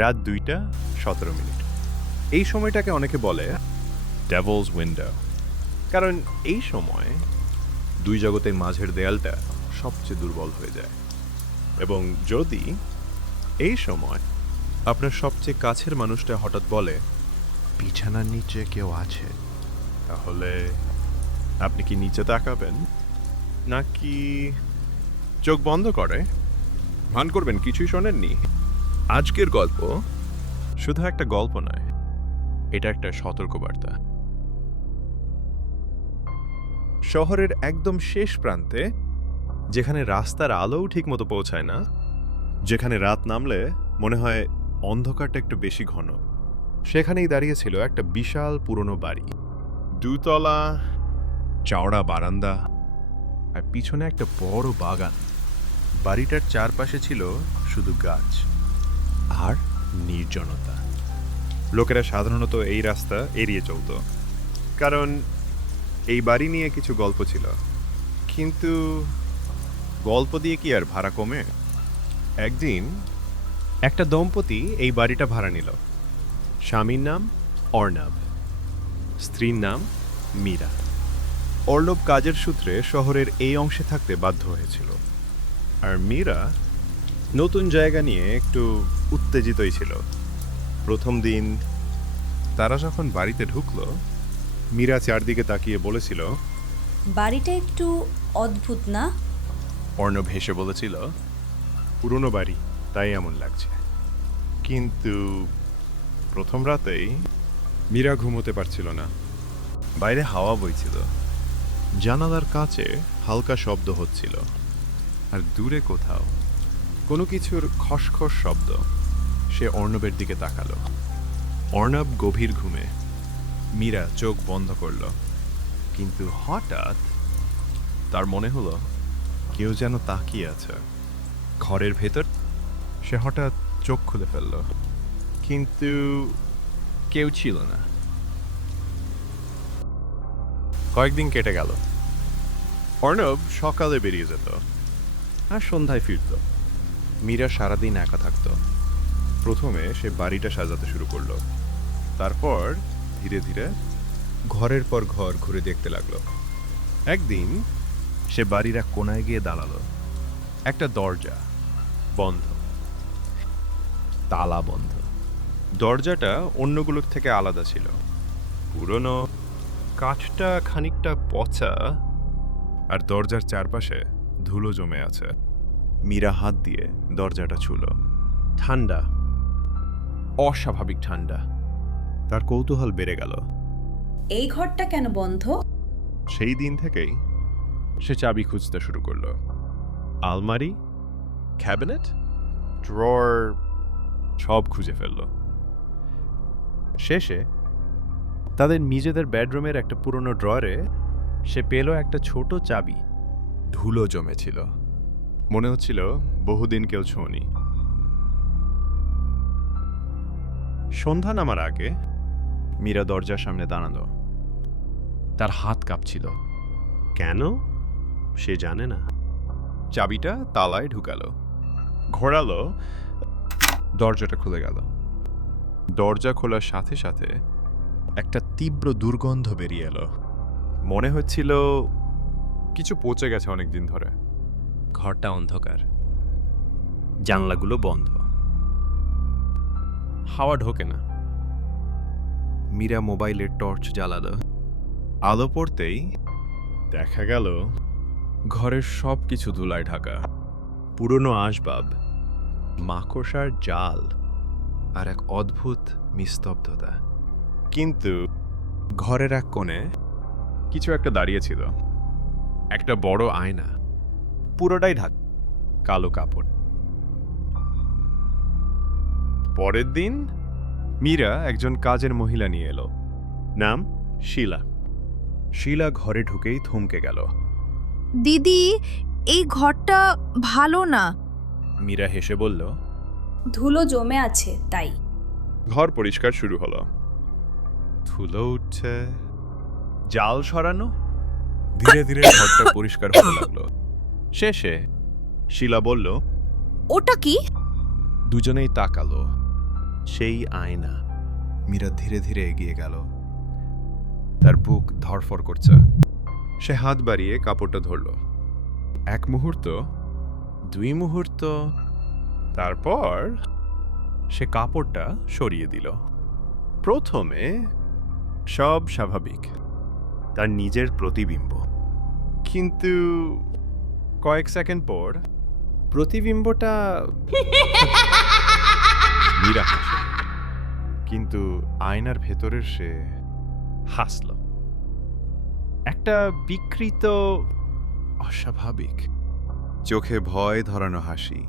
রাত 2:17। এই সময়টাকে অনেকে বলে ডেভিলস উইন্ডো, কারণ এই সময় দুই জগতের মাঝের দেয়ালটা সবচেয়ে দুর্বল হয়ে যায়। এবং যদি এই সময় আপনার সবচেয়ে কাছের মানুষটা হঠাৎ বলে বিছানার নিচে কেউ আছে, তাহলে আপনি কি নিচে তাকাবেন নাকি চোখ বন্ধ করে ভান করবেন কিছুই শোনেননি? আজকের গল্প শুধু একটা গল্প নয়, এটা একটা সতর্কবার্তা। শহরের একদম শেষ প্রান্তে, যেখানে রাস্তার আলোও ঠিকমতো পৌঁছায় না, যেখানে রাত নামলে মনে হয় অন্ধকারটা একটু বেশি ঘন, সেখানেই দাঁড়িয়েছিল একটা বিশাল পুরনো বাড়ি। 2 তলা, চওড়া বারান্দা, আর পিছনে একটা বড় বাগান। বাড়িটার চারপাশে ছিল শুধু গাছ আর নির্জনতা। লোকেরা সাধারণত এই রাস্তা এড়িয়ে চলত, কারণ এই বাড়ি নিয়ে কিছু গল্প ছিল। কিন্তু গল্প দিয়ে কি আর ভাড়া কমে? একদিন একটা দম্পতি এই বাড়িটা ভাড়া নিল। স্বামীর নাম অর্ণব, স্ত্রীর নাম মীরা। অর্ণব কাজের সূত্রে শহরের এই অংশে থাকতে বাধ্য হয়েছিল, আর মীরা নতুন জায়গা নিয়ে একটু উত্তেজিতই ছিল। প্রথম দিন তারা যখন বাড়িতে ঢুকলো, মীরা চারদিকে তাকিয়ে বলেছিল, বাড়িটা একটু অদ্ভুত না? অর্ণব হেসে বলেছিল, পুরনো বাড়ি তাই এমন লাগছে। কিন্তু প্রথম রাতেই মীরা ঘুমোতে পারছিল না। বাইরে হাওয়া বইছিল, জানালার কাছে হালকা শব্দ হচ্ছিল, আর দূরে কোথাও কোনো কিছুর খসখস শব্দ। সে অর্ণবের দিকে তাকালো। অর্ণব গভীর ঘুমে, মীরা চোখ বন্ধ করল। কিন্তু হঠাৎ তার মনে হলো কেউ যেন তাকিয়ে আছে ঘরের ভেতর। সে হঠাৎ চোখ খুলে ফেলল, কিন্তু কেউ ছিল না। কয়েকদিন কেটে গেল। অর্ণব সকালে বেরিয়ে যেত আর সন্ধ্যায় ফিরত। মীরা সারাদিন একা থাকত। প্রথমে সে বাড়িটা সাজাতে শুরু করলো, তারপর ধীরে ধীরে ঘরের পর ঘর ঘুরে দেখতে লাগলো। একদিন সে বাড়ির এক কোনায় গিয়ে দাঁড়ালো। একটা দরজা বন্ধ, তালা বন্ধ। দরজাটা অন্যগুলোর থেকে আলাদা ছিল, পুরনো, কাঠটা খানিকটা পচা, আর দরজার চারপাশে ধুলো জমে আছে। মীরা হাত দিয়ে দরজাটা ছুঁলো। ঠান্ডা, অস্বাভাবিক ঠান্ডা। তার কৌতূহল বেড়ে গেল। এই ঘরটা কেন বন্ধ? সেই দিন থেকেই সে চাবি খুঁজতে শুরু করলো। আলমারি, ক্যাবিনেট, ড্রয়ার সব খুঁজে ফেলল। শেষে তাদের নিজেদের বেডরুমের একটা পুরনো ড্রয়ারে সে পেল একটা ছোট চাবি। ধুলো জমেছিল, মনে হচ্ছিল বহুদিন কেউ ছোঁয়নি। সন্ধ্যা নামার আগে মীরা দরজার সামনে দাঁড়ালো। তার হাত কাঁপছিল। কেন সে জানে না। চাবিটা তালায় ঢুকালো, ঘোরালো, দরজাটা খুলে গেল। দরজা খোলার সাথে সাথে একটা তীব্র দুর্গন্ধ বেরিয়ে এলো। মনে হচ্ছিল কিছু পচে গেছে অনেকদিন ধরে। ঘরটা অন্ধকার, জানলাগুলো বন্ধ, হাওয়া ঢোকে না। মীরা মোবাইলের টর্চ জ্বালালো। আলো পড়তেই দেখা গেল ঘরের সব কিছু ধুলায় ঢাকা। পুরনো আসবাব, মাকড়সার জাল, আর এক অদ্ভুত নিস্তব্ধতা। কিন্তু ঘরের এক কোণে কিছু একটা দাঁড়িয়েছিল। একটা বড় আয়না, পুরোটাই ঢাকা, কালো কাপড়। পরের দিন মীরা একজন কাজের মহিলা নিয়ে এলো, নাম শিলা। শিলা ঘরে ঢুকেই থমকে গেল। দিদি, এই ঘরটা ভালো না। মীরা হেসে বলল, ধুলো জমে আছে তাই। ঘর পরিষ্কার শুরু হলো। ধুলো উঠছে, জাল সরানো, ধীরে ধীরে ঘরটা পরিষ্কার হতে লাগলো। শেষে শিলা বলল, ওটা কি? দুজনেই তাকালো। সেই আয়না। মীরা ধীরে ধীরে এগিয়ে গেল। তার বুক ধড়ফড় করছে। সে হাত বাড়িয়ে কাপড়টা ধরল। এক মুহূর্ত, দুই মুহূর্ত, তারপর সে কাপড়টা সরিয়ে দিল। প্রথমে সব স্বাভাবিক, তার নিজের প্রতিবিম্ব। কিন্তু কয়েক সেকেন্ড পর প্রতিবিম্বটা মীরা হাসে, কিন্তু আয়নার ভেতরের সে হাসল। একটা বিকৃত, অস্বাভাবিক, চোখে ভয় ধরানো হাসি।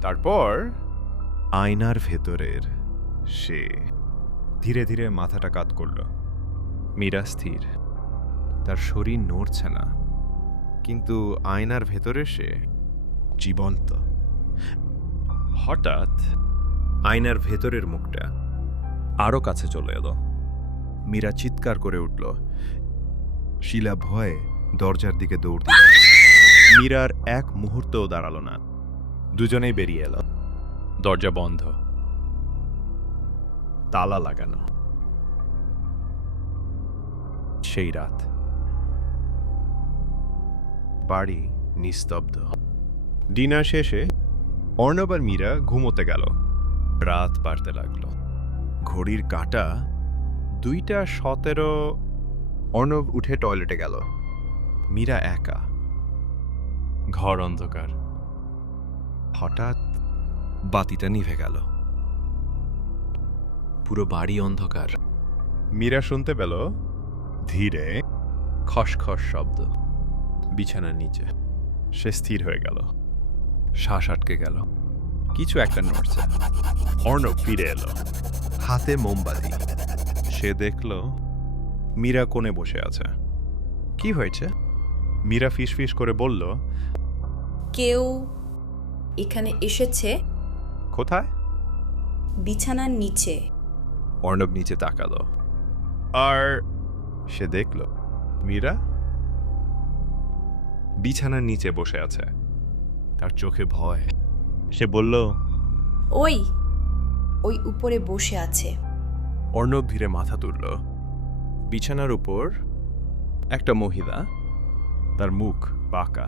তারপর আয়নার ভেতরের সে ধীরে ধীরে মাথাটা কাত করল। মীরা স্থির, তার শরীর নড়ছে না, কিন্তু আয়নার ভেতরে সে জীবন্ত। হঠাৎ আয়নার ভেতরের মুখটা আরো কাছে চলে এলো। মীরা চিৎকার করে উঠল। শিলা ভয়ে দরজার দিকে দৌড় দিল। মীরার এক মুহূর্তও দাঁড়ালো না। দুজনেই বেরিয়ে এলো। দরজা বন্ধ, তালা লাগানো। সেই রাত বাড়ি নিস্তব্ধ। ডিনার শেষে অর্ণব আর মীরা ঘুমোতে গেল। রাত বাড়তে লাগলো। ঘড়ির কাঁটা 2:17। অর্ণব উঠে টয়লেটে গেল। মীরা একা, ঘর অন্ধকার। হঠাৎ বাতিটা নিভে গেল। পুরো বাড়ি অন্ধকার। মীরা শুনতে পেল ধীরে খসখস শব্দ বিছানার নিচে। সে স্থির হয়ে গেল। শ্বাস আটকে গেল। কিছু একটা নড়ছে। অর্ণব ফিরে এলো, হাতে মোমবাতি। সে দেখল মীরা কোণে বসে আছে। কি হয়েছে? মীরা ফিসফিস করে বলল, কেউ এখানে এসেছে, কোথায়? বিছানার নিচে। অর্ণব নিচে তাকালো, আর সে দেখল মীরা বিছানার নিচে বসে আছে। তার চোখে ভয়। সে বলল, ওই ওই উপরে বসে আছে। অর্ণব ধীরে মাথা তুলল। বিছানার উপর একটা মহিলা, তার মুখ বাঁকা,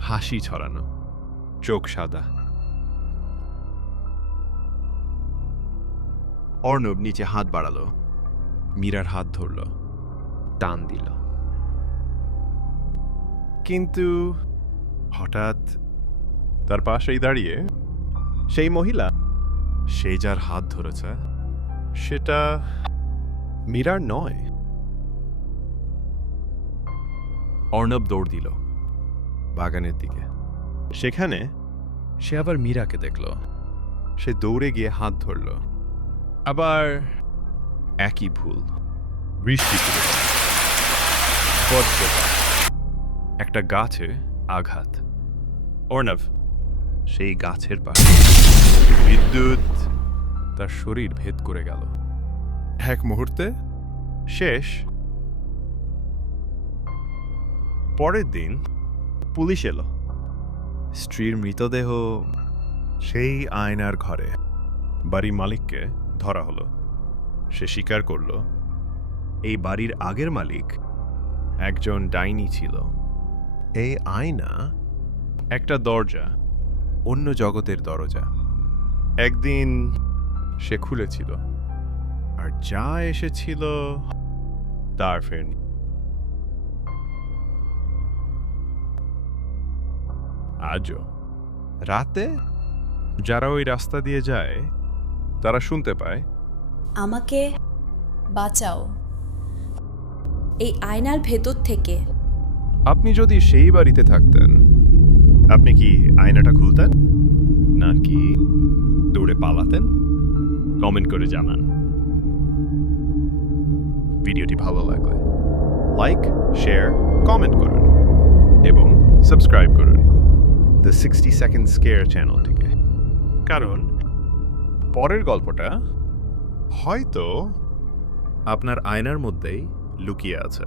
হাসি ছড়ানো, চোখ সাদা। অর্ণব নিচে হাত বাড়ালো, মীরার হাত ধরল, টান দিল। কিন্তু হঠাৎ তার পাশেই দাঁড়িয়ে সেই মহিলা, সে যার হাত ধরেছে সেটা মীরার নয়। অর্ণব দৌড় দিল বাগানের দিকে। সেখানে সে আবার মীরাকে দেখল। সে দৌড়ে গিয়ে হাত ধরল। আবার একই ভুল। বৃষ্টি শুরু হলো। বজ্রপাত। একটা গাছে আঘাত। অর্ণব সেই গাছের পাশে। বিদ্যুৎ তার শরীর ভেদ করে গেল। এক মুহূর্তে শেষ। পরের দিন পুলিশ এলো। স্ত্রীর মৃতদেহ সেই আয়নার ঘরে। বাড়ির মালিককে ধরা হলো। সে স্বীকার করল এই বাড়ির আগের মালিক একজন ডাইনি ছিল। এই আয়না একটা দরজা, অন্য জগতের দরজা। একদিন সে খুলেছিল, আর যা এসেছিল তার ফেরেনি। আজও রাতে যারা ওই রাস্তা দিয়ে যায় তারা শুনতে পায়, আমাকে বাঁচাও এই আয়নার ভেতর থেকে। আপনি যদি সেই বাড়িতে থাকতেন, আপনি কি আয়নাটা খুলতেন নাকি দৌড়ে পালাতেন? কমেন্ট করে জানান। ভিডিওটি ভালো লাগলে লাইক, শেয়ার, কমেন্ট করুন এবং সাবস্ক্রাইব করুন দ্য 60 সেকেন্ড স্কেয়ার চ্যানেলটিকে। কারণ পরের গল্পটা হয়তো আপনার আয়নার মধ্যেই লুকিয়ে আছে।